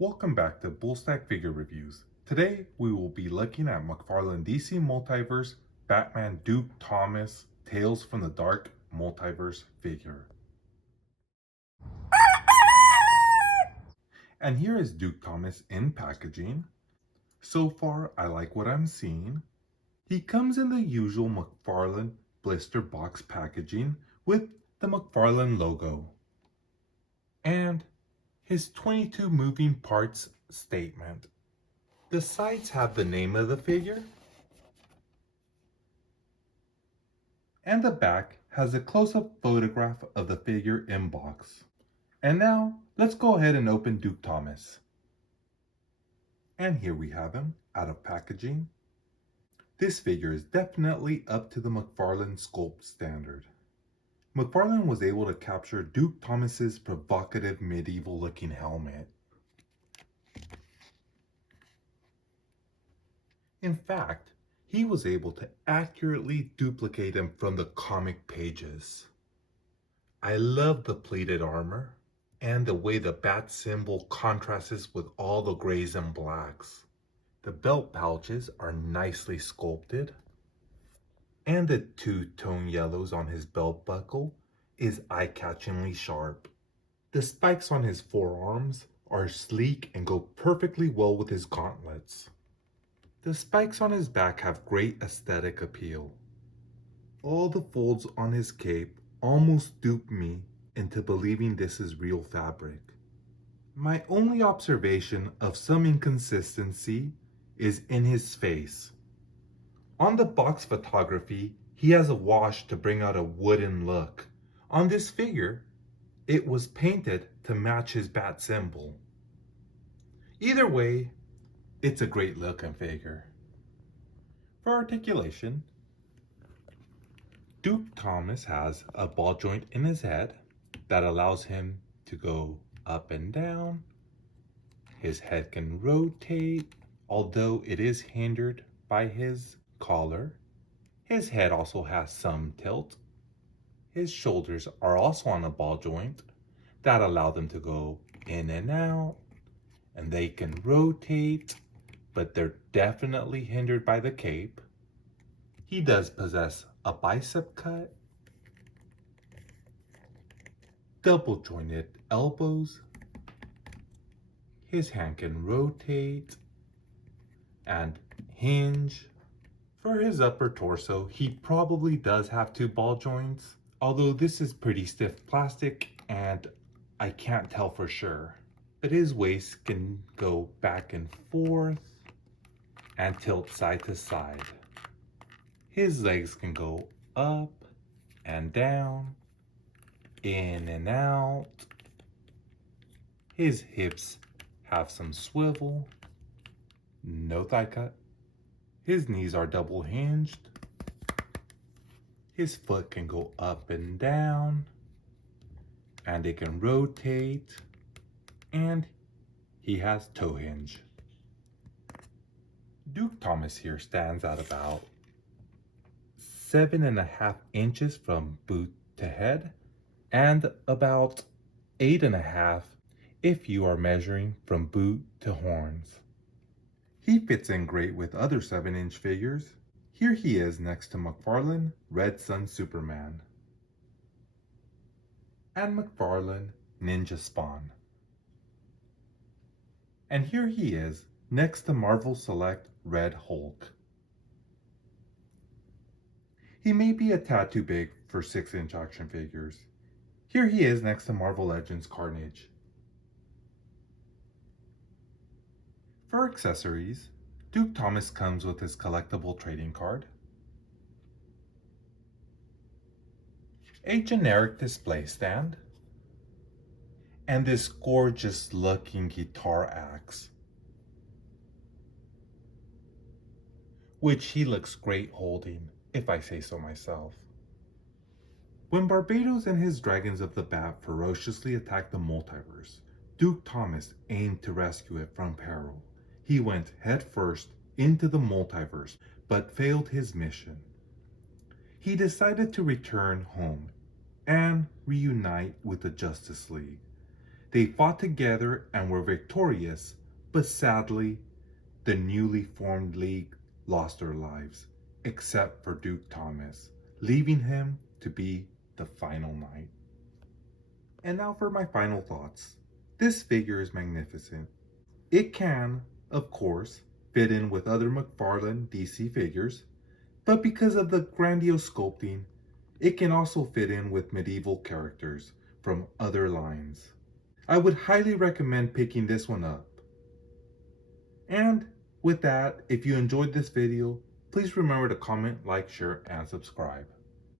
Welcome back to Stag Figure Reviews. Today we will be looking at McFarlane DC Multiverse Batman Duke Thomas Tales from the Dark Multiverse figure. And here is Duke Thomas in packaging. So far I like what I'm seeing. He comes in the usual McFarlane blister box packaging with the McFarlane logo. And his 22 moving parts statement. The sides have the name of the figure, and the back has a close-up photograph of the figure in box. And now, let's go ahead and open Duke Thomas. And here we have him, out of packaging. This figure is definitely up to the McFarlane sculpt standard. McFarlane was able to capture Duke Thomas's provocative medieval-looking helmet. In fact, he was able to accurately duplicate him from the comic pages. I love the pleated armor and the way the bat symbol contrasts with all the grays and blacks. The belt pouches are nicely sculpted, and the two-tone yellows on his belt buckle is eye-catchingly sharp. The spikes on his forearms are sleek and go perfectly well with his gauntlets. The spikes on his back have great aesthetic appeal. All the folds on his cape almost dupe me into believing this is real fabric. My only observation of some inconsistency is in his face. On the box photography, he has a wash to bring out a wooden look. On this figure, it was painted to match his bat symbol. Either way, it's a great looking figure. For articulation, Duke Thomas has a ball joint in his head that allows him to go up and down. His head can rotate, although it is hindered by his collar. His head also has some tilt. His shoulders are also on a ball joint that allow them to go in and out, and they can rotate, but they're definitely hindered by the cape. He does possess a bicep cut, double jointed elbows, his hand can rotate and hinge. For his upper torso, he probably does have two ball joints, although this is pretty stiff plastic and I can't tell for sure. But his waist can go back and forth and tilt side to side. His legs can go up and down, in and out. His hips have some swivel, no thigh cut. His knees are double hinged. His foot can go up and down, and it can rotate, and he has toe hinge. Duke Thomas here stands at about 7.5 inches from boot to head, and about 8.5 if you are measuring from boot to horns. He fits in great with other 7-inch figures. Here he is next to McFarlane Red Sun Superman and McFarlane Ninja Spawn. And here he is next to Marvel Select Red Hulk. He may be a tad too big for 6-inch action figures. Here he is next to Marvel Legends Carnage. For accessories, Duke Thomas comes with his collectible trading card, a generic display stand, and this gorgeous looking guitar axe, which he looks great holding, if I say so myself. When Barbados and his Dragons of the Bat ferociously attacked the multiverse, Duke Thomas aimed to rescue it from peril. He went headfirst into the multiverse, but failed his mission. He decided to return home and reunite with the Justice League. They fought together and were victorious, but sadly, the newly formed league lost their lives, except for Duke Thomas, leaving him to be the final knight. And now for my final thoughts. This figure is magnificent. It can, of course, fit in with other McFarlane DC figures, but because of the grandiose sculpting, it can also fit in with medieval characters from other lines. I would highly recommend picking this one up. And with that, if you enjoyed this video, please remember to comment, like, share, and subscribe.